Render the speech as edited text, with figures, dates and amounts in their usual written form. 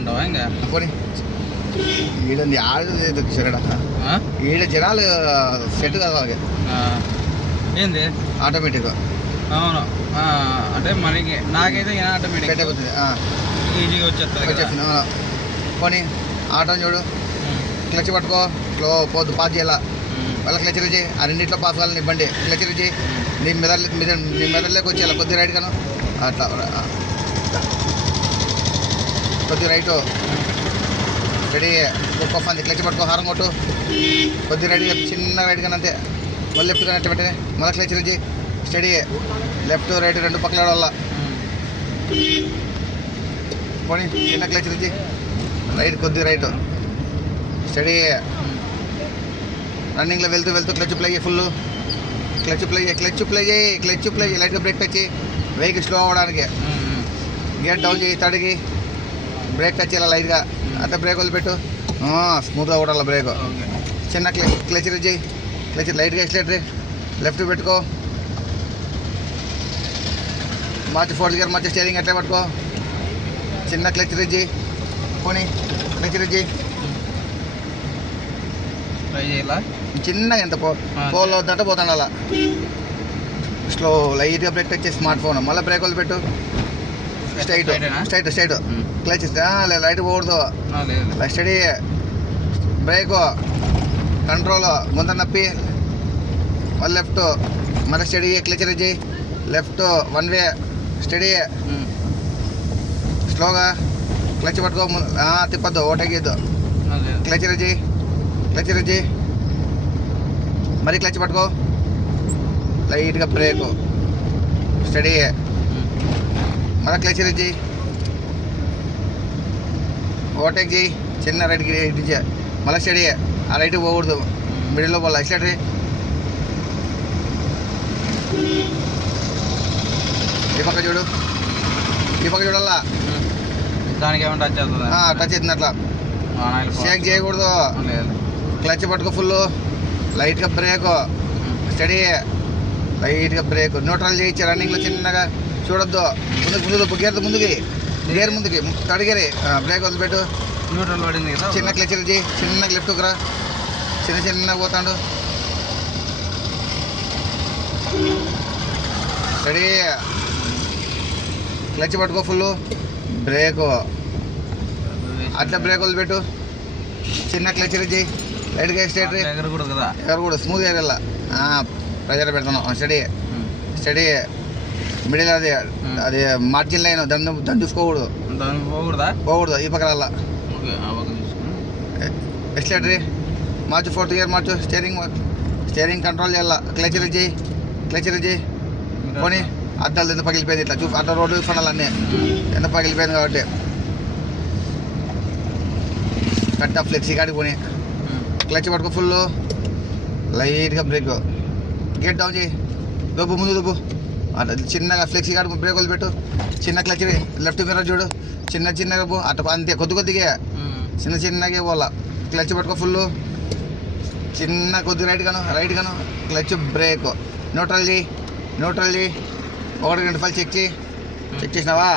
అంటావా ఇంకా పోనీ ఈడ ఆడలేదు చెరడ ఈడ జనాలు సెట్ కాదు వాళ్ళకి ఏంది ఆటోమేటిక్గా. అవును అంటే మనకి నాకైతే ఆటోమేటిక్ సెట్ అయిపోతుంది, ఈజీగా వచ్చేస్తుంది. పోనీ ఆటో చూడు, క్లచ్ పట్టుకో, పోద్దు పాస్ చేయాల వాళ్ళ క్లచ్ రుచి ఆ రెండింటిలో పాస్ కావాలని ఇబ్బంది. క్లచ్ రుచి నీ మెదడులోకి వచ్చేయాలి, కొద్ది రైట్ గాను అట్లా కొద్ది రైటు రెడీ కొప్పంది. క్లచ్ పట్టుకో, హారం కొట్టు, కొద్ది రైట్గా చిన్న రైట్ కానీ అంతే. మళ్ళీ లెఫ్ట్ కానీ అట్లా పెట్టే, మళ్ళీ క్లచ్ రుచి స్టడీ లెఫ్ట్ రైట్ రెండు పక్కల వల్ల పోనీ చిన్న క్లచ్ రుచి రైట్ కొద్ది రైట్ స్టడీ. రన్నింగ్లో వెళ్తూ clutch play full clutch play చేయి లైట్గా బ్రేక్ టచ్ చేయి వెహికల్ స్లో అవ్వడానికి. గేర్ డౌన్ చేయి, థర్డ్కి బ్రేక్ టచ్ చేయాలి లైట్గా, అంతే బ్రేక్ వదిలిపెట్టు, స్మూత్గా కొట్టాలి బ్రేక్. చిన్న క్లచ్ చేయి, క్లచ్ లైట్గా ఎక్స్లేటరీ లెఫ్ట్ పెట్టుకో, మార్చి ఫోర్త్ గేర్ మార్చి స్టీరింగ్ అట్లే పట్టుకో, చిన్న క్లచ్ చేయి. పోనీ క్లచ్ చేయి చిన్నగా ఎంత పోలో వద్దంటే పోతాడు అలా స్లో లైట్గా బ్రేక్ టచ్ చేసి స్మార్ట్ ఫోన్ మళ్ళీ బ్రేక్ వదిలి పెట్టు, స్ట్రైట్ క్లచ్ లైట్ పోకూడదు, స్టడీ బ్రేక్ కంట్రోల్ గుంత నప్పి మళ్ళీ లెఫ్ట్ మళ్ళీ స్టడీ క్లచ్ చేయి లెఫ్ట్ వన్ వే స్టడీ స్లోగా క్లచ్ పట్టుకో, తిప్పద్దు ఓటేయద్దు. క్లచ్ చేయి మరి క్లచ్ పట్టుకో, లైట్గా బ్రేక్ స్టడీ మళ్ళీ క్లచ్ చేయి ఓవర్టేక్ చేయి, చిన్న రైట్కి మళ్ళీ స్టడీ ఆ రైట్కి పోకూడదు, మిడిల్లో పోవాలి ఎక్స్లేటరీ. ఈ పక్క చూడాలా దానికి ఏమంటే టచ్ అవుతుంది అట్లా షేక్ చేయకూడదు. క్లచ్ పట్టుకో ఫుల్ లైట్గా బ్రేక్ స్టడీ లైట్గా బ్రేక్ న్యూట్రల్ చేయొచ్చు. రన్నింగ్లో చిన్నగా చూడొద్దు, ముందుకు గేర్ ముందుకి థర్డ్ గేర్ బ్రేక్ వదిలిపెట్టు, న్యూట్రల్ పడింది కదా. చిన్న క్లచ్ చేయి, చిన్నగా లెఫ్ట్కి రా, చిన్నగా పోతాడు స్టడీ. క్లచ్ పట్టుకో ఫుల్ బ్రేక్ అట్లా బ్రేక్ వదిలిపెట్టు, చిన్న క్లచ్ చేయి లైట్గా స్ట్రైట్ ఎగరకూడదు, స్మూత్గా ఎగరాల, ప్రెజర్ పెడతాను. స్టడీ మిడిల్ అది మార్జిన్ లైన్ దాన్ని చూసుకోకూడదు, పోకూడదు. ఈ పక్కన అలా ఎక్స్లేటరీ మార్చు, ఫోర్త్ గేర్ మార్చు, స్టీరింగ్ కంట్రోల్ చేయాల. క్లచ్ చేయి పోనీ అద్దాలు ఎంత పగిలిపోయింది ఇట్లా అట్లా రోడ్డు చూసుకోవాలి, అన్నీ ఎంత పగిలిపోయింది కాబట్టి కట్ ఆఫ్ ఫ్లెక్సీ కాడికి పోనీ క్లచ్ పట్టుకో ఫుల్ లైట్గా బ్రేక్ గేట్ డౌన్ చేయి, దొబ్బు ముందు దొబ్బు అట్లా చిన్నగా ఫ్లెక్సీ కాడికి బ్రేక్ వదిలిపెట్టు, చిన్న క్లచ్ లెఫ్ట్ మిర్రర్ చూడు, చిన్నగా పో అట్లా అంతే కొద్దిగా చిన్నగా పోవాలా. క్లచ్ పట్టుకో ఫుల్ చిన్న కొద్ది రైట్ గాను క్లచ్ బ్రేక్ న్యూట్రల్ చేయి 1 2 5 చెక్ చేసినావా.